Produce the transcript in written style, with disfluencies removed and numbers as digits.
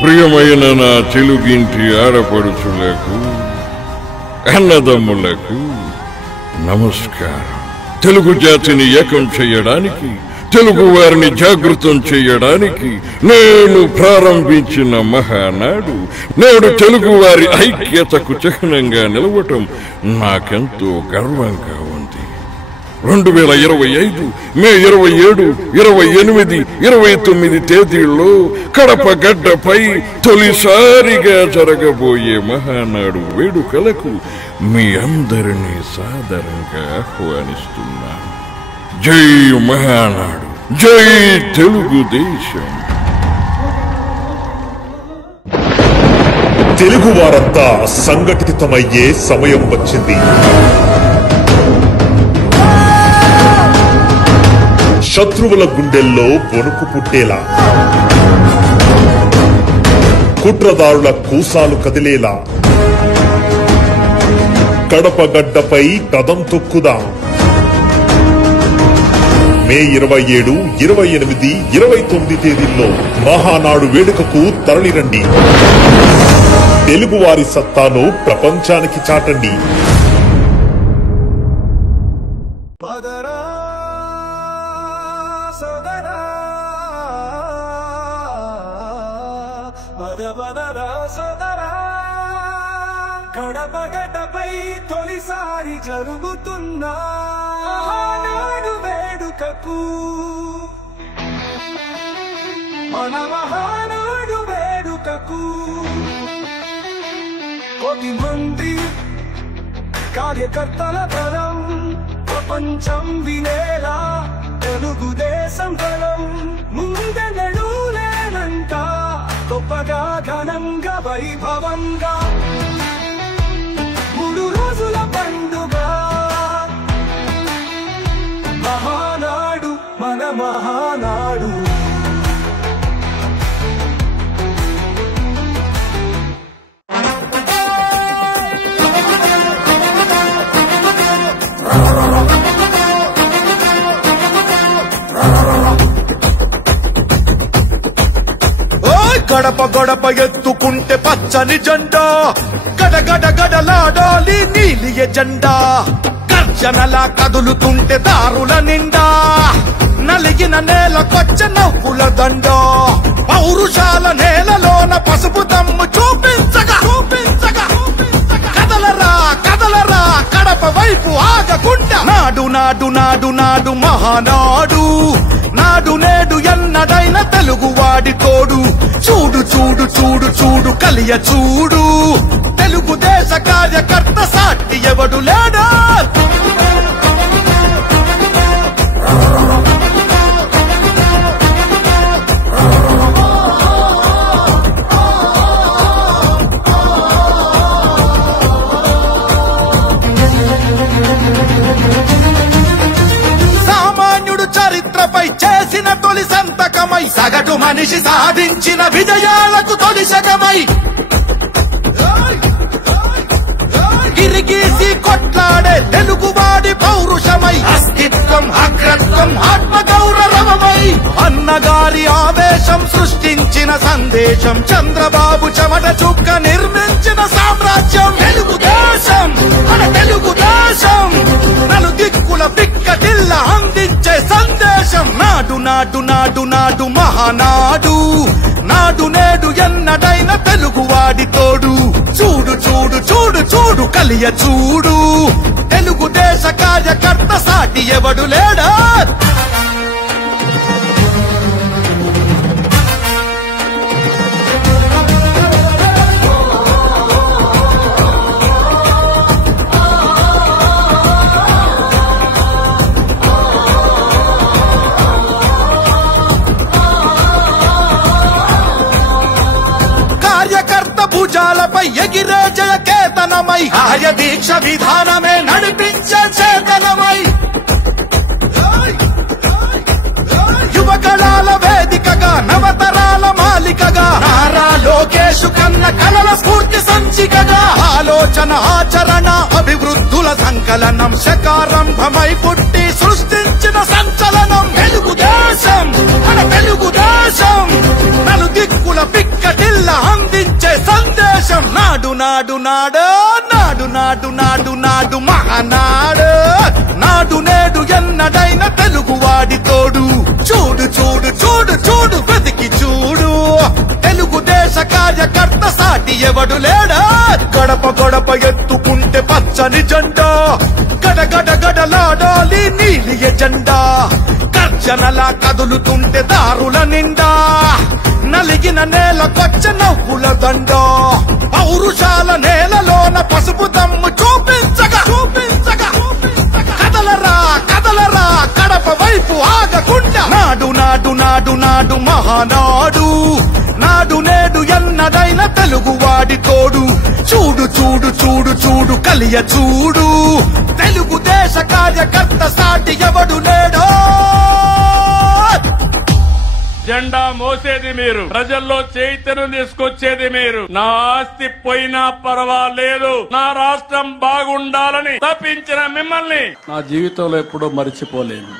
ప్రియమైన నా తెలుగింటి ఆడపడుచులకు అన్నదమ్ములకు నమస్కారం. తెలుగు జాతిని ఏకం చేయడానికి, తెలుగు వారిని జాగృతం చేయడానికి నేను ప్రారంభించిన మహానాడు నేడు తెలుగు వారి ఐక్యతకు చిహ్నంగా నిలవటం నాకెంతో గర్వంగా ఉంది. 2025 మే 27, 28, 29 తేదీల్లో కడప గడ్డపై తొలిసారిగా జరగబోయే మహానాడు వేడుకలకు మీ అందరినీ సాదరంగా ఆహ్వానిస్తున్నాను. జై మహానాడు, జై తెలుగుదేశం. తెలుగు వారంతా సంఘటితమయ్యే సమయం వచ్చింది. శత్రువుల గుండెల్లో వణుకు పుట్టేలా, కుట్రదారుల కూసాలు కదిలేలా కడప గడ్డపై కదం తొక్కుదాం. మే 27, 28, 29 తేదీల్లో మహానాడు వేడుకకు తరలిరండి. తెలుగువారి సత్తాను ప్రపంచానికి చాటండి. కడప గడ్డపై తొలిసారి జరుగుతున్న మహానాడు వేడుకకు, మన మహానాడు వేడుకకు కోటి మంది కార్యకర్తల బలం, ప్రపంచం వినేలా తెలుగుదేశం బలం. ముందెన్నడూ లేనంత గొప్పగా, ఘనంగా, వైభవంగా 3 రోజుల పండుగ మహానాడు, మన మహానాడు. గడప గడప ఎత్తుకుంటే పచ్చని జెండా, గడగడ గడలాడాలి నీలి ఎజెండా. గర్జనలా కదులుతుంటే దారుల నిండా, నలిగిన నేలకొచ్చ నవ్వుల దండ. పౌరుషాల నేలలోన పసుపు దమ్ము చూపించగా కదలరా కదలరా కడప వైపు ఆగకుండా. నాడు నాడు నాడు నాడు మహానాడు, నాడు నేడు ఎన్నడైన తెలుగువాడి తోడు. చూడు చూడు చూడు చూడు కలియ చూడు, తెలుగుదేశ కార్యకర్త సాటి ఎవడు లేడా. చరిత్రపై చేసిన తొలి సంతకమై, సగటు మనిషి సాధించిన విజయాలకు తొలిశకమై, గిరిగీసి కొట్లాడే తెలుగువాడి పౌరుషమై, అస్తిత్వం అగ్రత్వం ఆత్మగౌరవమై, అన్నగారి ఆవేశం సృష్టించిన సందేశం, చంద్రబాబు చెమట చుక్క నిర్మించిన సామ్రాజ్యం. తెలుగుదేశం మన తెలుగుదేశం, నలు దిక్కుల పిక్కటిల్ల అందించే సందేశం. నాడు నాడు నాడు నాడు మహానాడు, నాడు నేడు ఎన్నడైన తెలుగువాడి తోడు. చూడు చూడు చూడు చూడు కలియ చూడు, తెలుగుదేశ కార్యకర్త సాటి ఎవడు లేడా. భుజాలపై ఎగిరే జయ కేతనమై, ఆయ దీక్ష విధానమే నడిపించే చేతనమై, యువకళాల వేదికగా నవతరాల మాలికగా, నారా లోకేశు కన్న కలల స్ఫూర్తి సంచికగా, ఆలోచన ఆచరణ అభివృద్ధుల సంకలనం, శకారంభమై పుట్టి సృష్టించిన సంచలనం. తెలుగుదేశం మన తెలుగుదేశం, నలు దిక్కుల పిక్కటిల్ల నాడు నాడు నాడు నాడు నాడు నాడు నాడు మహానాడు నాడు నేడు ఎన్నడైన తెలుగువాడి తోడు చూడు చూడు చూడు చూడు వెతికి చూడు తెలుగుదేశ కార్యకర్త సాటి ఎవడు లేడా గడప గడప ఎత్తుకుంటే పచ్చని జెండా గడగడ గడలాడాలి నీలి ఎజెండా గర్జనలా కదులుతుంటే దారుల నిండా నలిగిన నేలకొచ్చ నవ్వుల దండ పౌరుషాల నేలలోన పసుపు దమ్ము చూపించగా చూపించగా కదలరా కదలరా కడప వైపు ఆగకుండా నాడు నాడు నాడు నాడు మహానాడు నాడు నేడు ఎన్నడైన తెలుగువాడి తోడు చూడు చూడు చూడు చూడు కలియ చూడు తెలుగుదేశ కార్యకర్త సాటి ఎవడు లేడో జెండా మోసేది మీరు, ప్రజల్లో చైతన్యం తీసుకొచ్చేది మీరు. నా ఆస్తి పోయినా పర్వాలేదు, నా రాష్ట్రం బాగుండాలని తప్పించిన మిమ్మల్ని నా జీవితంలో ఎప్పుడూ మర్చిపోలేను.